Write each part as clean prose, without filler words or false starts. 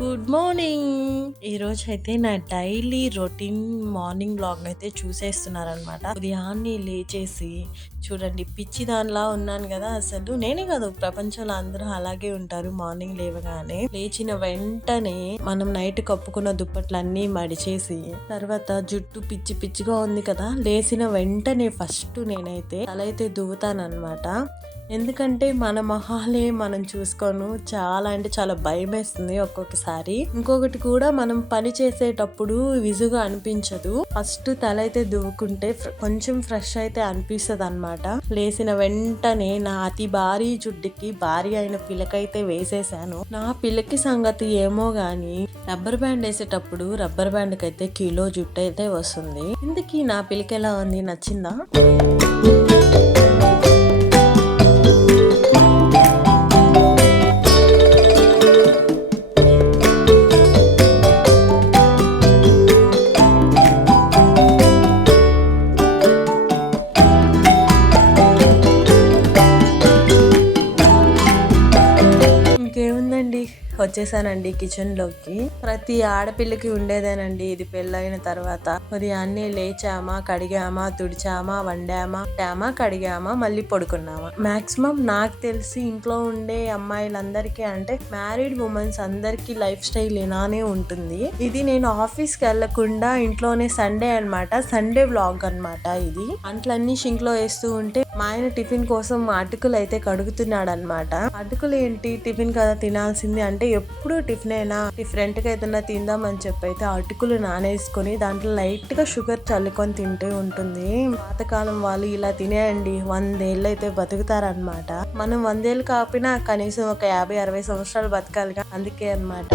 Good morning. ఈరోజు అయితే నా డైలీ రొటీన్ మార్నింగ్ బ్లాగ్ అయితే చూసేస్తున్నారనమాట. ఉదయాన్నే లేచేసి చూడండి, పిచ్చి దానిలా ఉన్నాను కదా. అసలు నేనే కాదు, ప్రపంచంలో అందరూ అలాగే ఉంటారు. మార్నింగ్ లేవగానే లేచిన వెంటనే మనం నైట్ కప్పుకున్న దుప్పట్లన్నీ మడిచేసి, తర్వాత జుట్టు పిచ్చి పిచ్చిగా ఉంది కదా, లేచిన వెంటనే ఫస్ట్ నేనైతే తల అయితే దువ్వుతానమాట. ఎందుకంటే మన మొహాలే మనం చూసుకోను, చాలా అంటే చాలా భయం వేస్తుంది ఒక్కొక్కసారి. ఇంకొకటి కూడా, మనం పని చేసేటప్పుడు విజుగా అనిపించదు. ఫస్ట్ తల అయితే దువ్వుకుంటే కొంచెం ఫ్రెష్ అయితే అనిపిస్తుంది అనమాట. లేచిన వెంటనే నా అతి భారీ జుట్టుకి భారీ అయిన పిలకైతే వేసేసాను. నా పిలకి సంగతి ఏమో గాని, రబ్బర్ బ్యాండ్ వేసేటప్పుడు రబ్బర్ బ్యాండ్ కి అయితే కిలో జుట్టు అయితే వస్తుంది. ఇందుకీ నా పిలక ఎలా ఉంది, నచ్చిందా? వచ్చేసానండి కిచెన్లోకి. ప్రతి ఆడపిల్లకి ఉండేదేనండి ఇది, పెళ్ళైన తర్వాత ఉదయాన్నే లేచామా, కడిగామా, తుడిచామా, వండామా, కడిగామా, మళ్ళీ పడుకున్నామా. మాక్సిమం నాకు తెలిసి ఇంట్లో ఉండే అమ్మాయిలందరికీ, అంటే మ్యారీడ్ ఉమెన్స్ అందరికి లైఫ్ స్టైల్ ఇలానే ఉంటుంది. ఇది నేను ఆఫీస్కి వెళ్లకుండా ఇంట్లోనే, సండే అనమాట, సండే వ్లాగ్ అనమాట ఇది. అంట్లన్నీ షింక్ లో వేస్తూ ఉంటే మా ఆయన టిఫిన్ కోసం అటుకులు అయితే కడుగుతున్నాడు అనమాట. అటుకులు ఏంటి, టిఫిన్ కదా తినాల్సింది అంటే, ఎప్పుడు టిఫిన్ అయినా డిఫరెంట్ గా ఏదైనా తిందామని చెప్పి అయితే అటుకులు నానేసుకొని దాంట్లో లైట్ గా షుగర్ చల్లుకొని తింటూ ఉంటుంది. పాతకాలం వాళ్ళు ఇలా తినేయండి 100 ఏళ్ళు అయితే బతుకుతారనమాట. మనం 100 ఏళ్ళు కాకపోయినా కనీసం ఒక 50-60 సంవత్సరాలు బతకాలిగా. అందుకే అనమాట.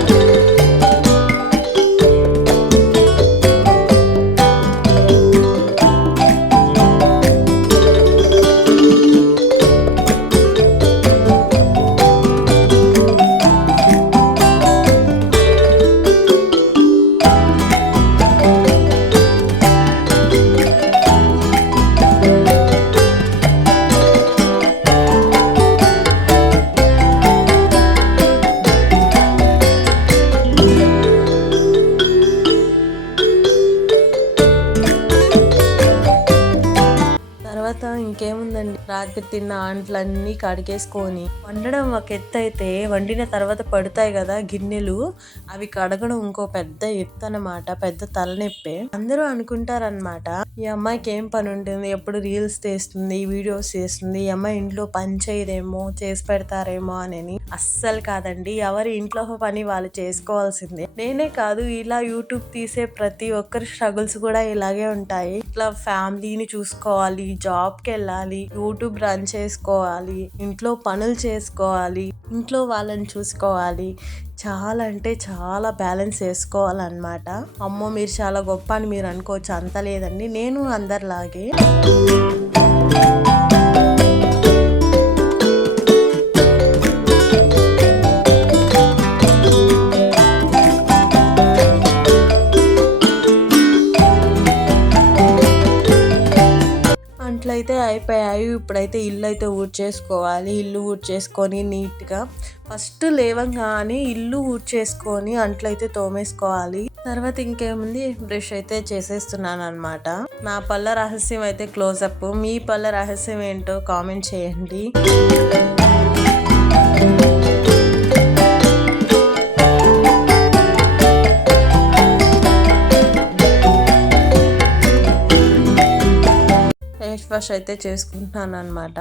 ఇంకేముందండి, రాత్రి తిన్న ఆంట్లన్నీ కడిగేసుకొని వండడం ఒక ఎత్తు అయితే, వండిన తర్వాత పడతాయి కదా గిన్నెలు, అవి కడగడం ఇంకో పెద్ద ఎత్తు అనమాట. పెద్ద తలనొప్పి. అందరూ అనుకుంటారనమాట, ఈ అమ్మాయికి ఏం పని ఉంటుంది, ఎప్పుడు రీల్స్ చేస్తుంది, వీడియోస్ చేస్తుంది, ఈ అమ్మాయి ఇంట్లో పని చేయదేమో, చేసి పెడతారేమో అని. అస్సలు కాదండి, ఎవరి ఇంట్లో పని వాళ్ళు చేసుకోవాల్సిందే. నేనే కాదు, ఇలా యూట్యూబ్ తీసే ప్రతి ఒక్కరి స్ట్రగుల్స్ కూడా ఇలాగే ఉంటాయి. ఇట్లా ఫ్యామిలీని చూసుకోవాలి, జాబ్కి వెళ్ళాలి, యూట్యూబ్ రన్ చేసుకోవాలి, ఇంట్లో పనులు చేసుకోవాలి, ఇంట్లో వాళ్ళని చూసుకోవాలి, చాలా అంటే చాలా బ్యాలెన్స్ చేసుకోవాలన్నమాట. అమ్మో మీరు చాలా గొప్ప అని మీరు అనుకోవచ్చు, అంత లేదండి, నేను అందరిలాగే. అయితే అయిపోయాయి. ఇప్పుడైతే ఇల్లు అయితే ఊడ్చేసుకోవాలి. ఇల్లు ఊడ్చేసుకొని నీట్గా ఫస్ట్ లేవంగానే ఇల్లు ఊడ్చేసుకొని అంట్లయితే తోమేసుకోవాలి. తర్వాత ఇంకేముంది, బ్రష్ అయితే చేసేస్తున్నాను అనమాట. నా పళ్ళ రహస్యం అయితే క్లోజప్. మీ పళ్ళ రహస్యం ఏంటో కామెంట్ చేయండి. ఫేస్ వాష్ అయితే చేసుకుంటున్నాను అనమాట.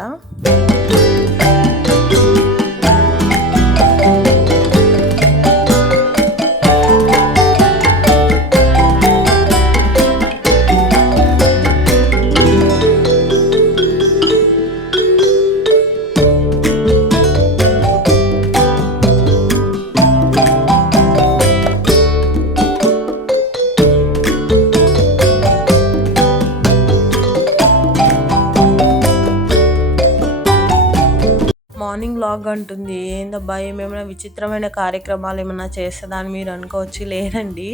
మార్నింగ్ వ్లాగ్ అంటుంది, ఏందబ్బా ఏమేమైనా విచిత్రమైన కార్యక్రమాలు ఏమైనా చేస్తుందా అని మీరు అనుకోవచ్చు. లేదండి,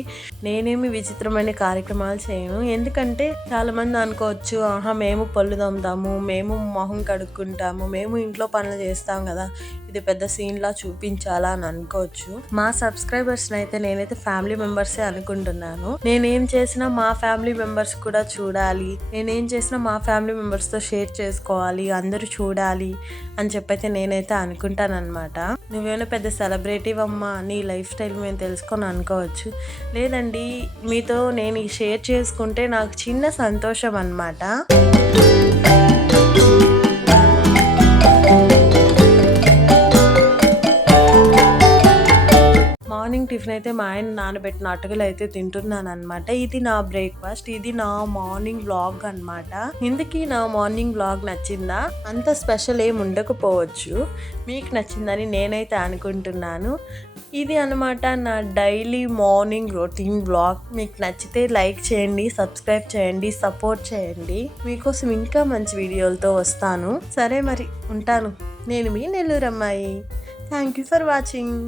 నేనేమి విచిత్రమైన కార్యక్రమాలు చేయను. ఎందుకంటే చాలా మంది అనుకోవచ్చు, ఆహా మేము పళ్ళు తోముతాము, మేము మొహం కడుక్కుంటాము, మేము ఇంట్లో పనులు చేస్తాం కదా, ఇది పెద్ద సీన్లా చూపించాలా అని అనుకోవచ్చు. మా సబ్స్క్రైబర్స్ని అయితే నేనైతే ఫ్యామిలీ మెంబర్సే అనుకుంటున్నాను. నేనేం చేసినా మా ఫ్యామిలీ మెంబర్స్ కూడా చూడాలి, నేనేం చేసినా మా ఫ్యామిలీ మెంబర్స్తో షేర్ చేసుకోవాలి, అందరూ చూడాలి అని చెప్పైతే నేనైతే అనుకుంటానన్నమాట. నువ్వేమైనా పెద్ద సెలబ్రిటీవ్ అమ్మా, నీ లైఫ్ స్టైల్ మేము తెలుసుకొని అనుకోవచ్చు. లేదండి, మీతో నేను షేర్ చేసుకుంటే నాకు చిన్న సంతోషం అన్నమాట. మార్నింగ్ టిఫిన్ అయితే మా ఆయన నానబెట్టిన అటుకులు అయితే తింటున్నాను అనమాట. ఇది నా బ్రేక్ఫాస్ట్, ఇది నా మార్నింగ్ వ్లాగ్ అనమాట. ఇందుకీ నా మార్నింగ్ వ్లాగ్ నచ్చిందా? అంత స్పెషల్ ఏమి ఉండకపోవచ్చు, మీకు నచ్చిందని నేనైతే అనుకుంటున్నాను. ఇది అనమాట నా డైలీ మార్నింగ్ రొటీన్ వ్లాగ్. మీకు నచ్చితే లైక్ చేయండి, సబ్స్క్రైబ్ చేయండి, సపోర్ట్ చేయండి. మీకోసం ఇంకా మంచి వీడియోలతో వస్తాను. సరే మరి ఉంటాను. నేను మీ నెల్లూరు అమ్మాయి. Thank you for watching.